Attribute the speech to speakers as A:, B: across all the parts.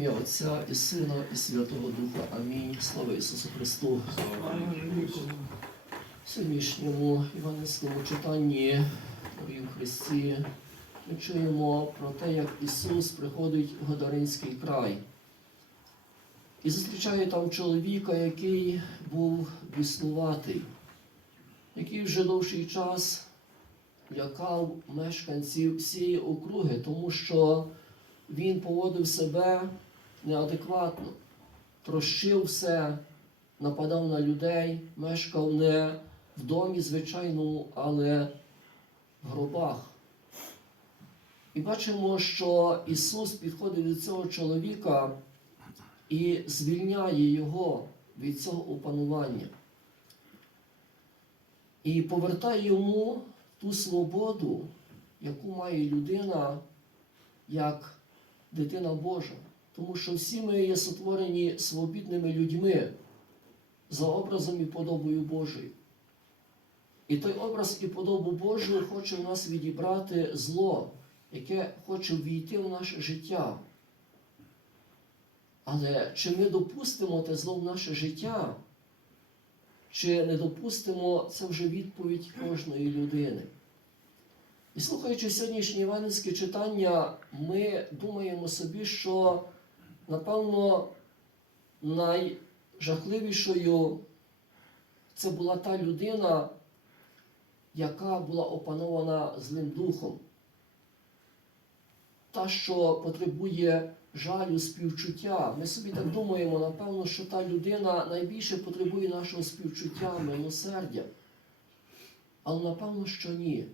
A: ім'я Отця і Сина, і Святого Духа. Амінь. Слава Ісусу Христу. В сьогоднішньому іванському читанні в Христі ми чуємо про те, як Ісус приходить в Гадаринський край і зустрічає там чоловіка, який був біснуватий, який вже довший час лякав мешканців всієї округи, тому що він поводив себе неадекватно, трощив все, нападав на людей, мешкав не в домі звичайному, але в гробах. І бачимо, що Ісус підходить до цього чоловіка і звільняє його від цього опанування. І повертає йому ту свободу, яку має людина як дитина Божа. Тому що всі ми є сотворені свобідними людьми за образом і подобою Божою. І той образ і подобу Божу хоче в нас відібрати зло, яке хоче ввійти в наше життя. Але чи ми допустимо те зло в наше життя, чи не допустимо, це вже відповідь кожної людини. І слухаючи сьогоднішнє іванівське читання, ми думаємо собі, що, напевно, найжахливішою це була та людина, яка була опанована злим духом. Та, що потребує жалю, співчуття. Ми собі так думаємо, напевно, що та людина найбільше потребує нашого співчуття, милосердя. Але напевно, що ні.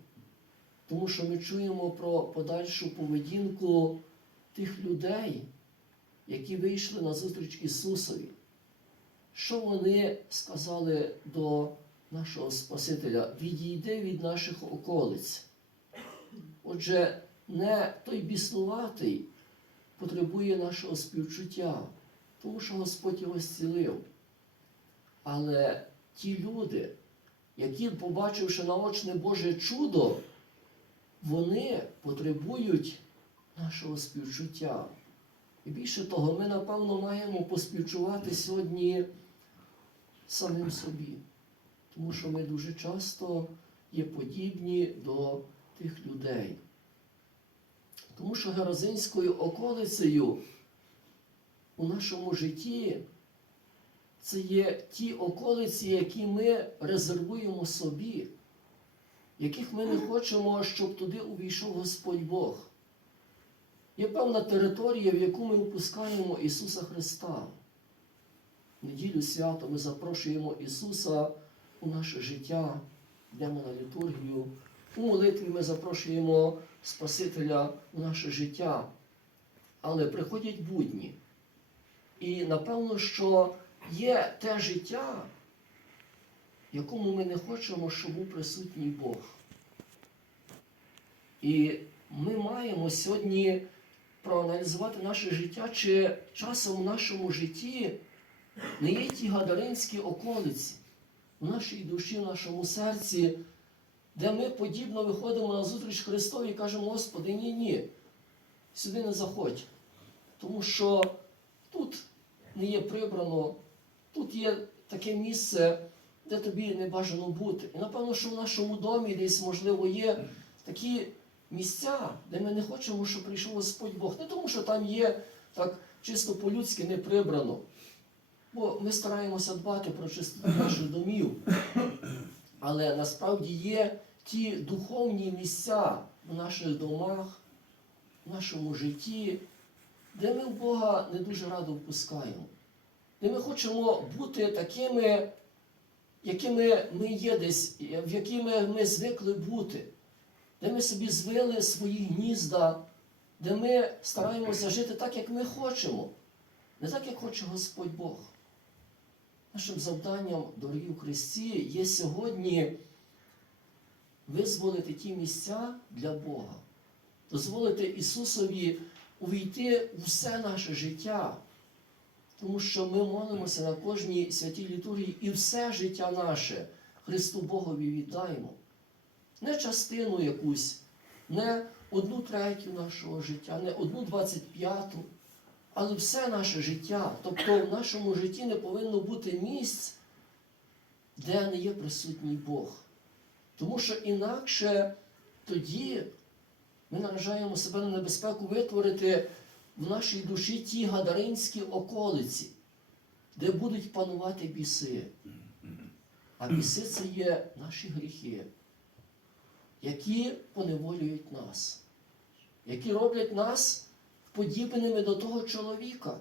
A: Тому що ми чуємо про подальшу поведінку тих людей, які вийшли на зустріч Ісусові. Що вони сказали до нашого Спасителя? Відійди від наших околиць. Отже, не той біснуватий потребує нашого співчуття, тому що Господь його зцілив. Але ті люди, які, побачивши наочне Боже чудо, вони потребують нашого співчуття. І більше того, ми, напевно, маємо поспівчувати сьогодні самим собі. Тому що ми дуже часто є подібні до тих людей. Тому що Герозинською околицею у нашому житті це є ті околиці, які ми резервуємо собі, яких ми не хочемо, щоб туди увійшов Господь Бог. Є певна територія, в яку ми впускаємо Ісуса Христа. Неділю свято ми запрошуємо Ісуса у наше життя, йдемо на літургію. У молитві ми запрошуємо Спасителя у наше життя. Але приходять будні. І напевно, що є те життя, якому ми не хочемо, щоб був присутній Бог. І ми маємо сьогодні проаналізувати наше життя, чи часом в нашому житті не є ті гадаринські околиці в нашій душі, в нашому серці, де ми подібно виходимо на зустріч Христові і кажемо, Господи, ні, ні, сюди не заходь. Тому що тут не є прибрано, тут є таке місце, де тобі не бажано бути. І напевно, що в нашому домі десь, можливо, є такі місця, де ми не хочемо, щоб прийшов Господь Бог. Не тому, що там є так чисто по-людськи не прибрано. Бо ми стараємося дбати про чистоту наших домів. Але насправді є ті духовні місця в наших домах, в нашому житті, де ми в Бога не дуже радо впускаємо. Де ми хочемо бути такими, якими ми є десь, в якими ми звикли бути, де ми собі звили свої гнізда, де ми стараємося жити так, як ми хочемо, не так, як хоче Господь Бог. Нашим завданням, дорогі в Христі, є сьогодні визволити ті місця для Бога, дозволити Ісусові увійти в все наше життя, тому що ми молимося на кожній святій літургії і все життя наше Христу Богові віддаємо. Не частину якусь, не одну третю нашого життя, не одну двадцять п'яту, Але все наше життя, тобто в нашому житті не повинно бути місць, де не є присутній Бог. Тому що інакше тоді ми наражаємо себе на небезпеку витворити в нашій душі ті гадаринські околиці, де будуть панувати біси. А біси це є наші гріхи, які поневолюють нас, які роблять нас подібними до того чоловіка,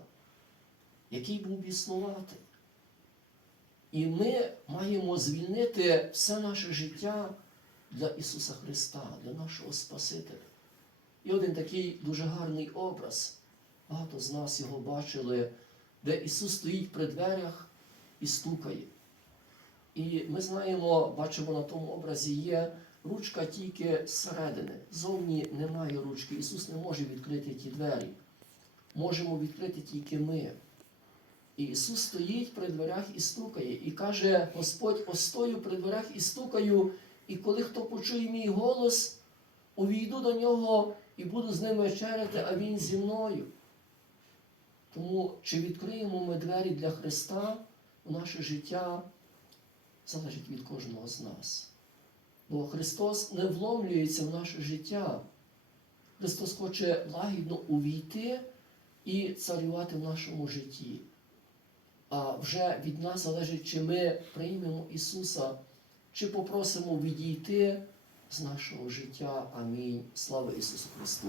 A: який був біснуватий. І ми маємо звільнити все наше життя для Ісуса Христа, для нашого Спасителя. І один такий дуже гарний образ. Багато з нас його бачили, де Ісус стоїть при дверях і стукає. І ми знаємо, бачимо на тому образі є ручка тільки зсередини. Зовні немає ручки. Ісус не може відкрити ті двері. Можемо відкрити тільки ми. І Ісус стоїть при дверях і стукає, і каже: Господь, остою при дверях і стукаю, і коли хто почує мій голос, увійду до нього і буду з ним вечеряти, а Він зі мною. Тому чи відкриємо ми двері для Христа у наше життя, залежить від кожного з нас. Бо Христос не вломлюється в наше життя. Христос хоче лагідно увійти і царювати в нашому житті. А вже від нас залежить, чи ми приймемо Ісуса, чи попросимо відійти з нашого життя. Амінь. Слава Ісусу Христу!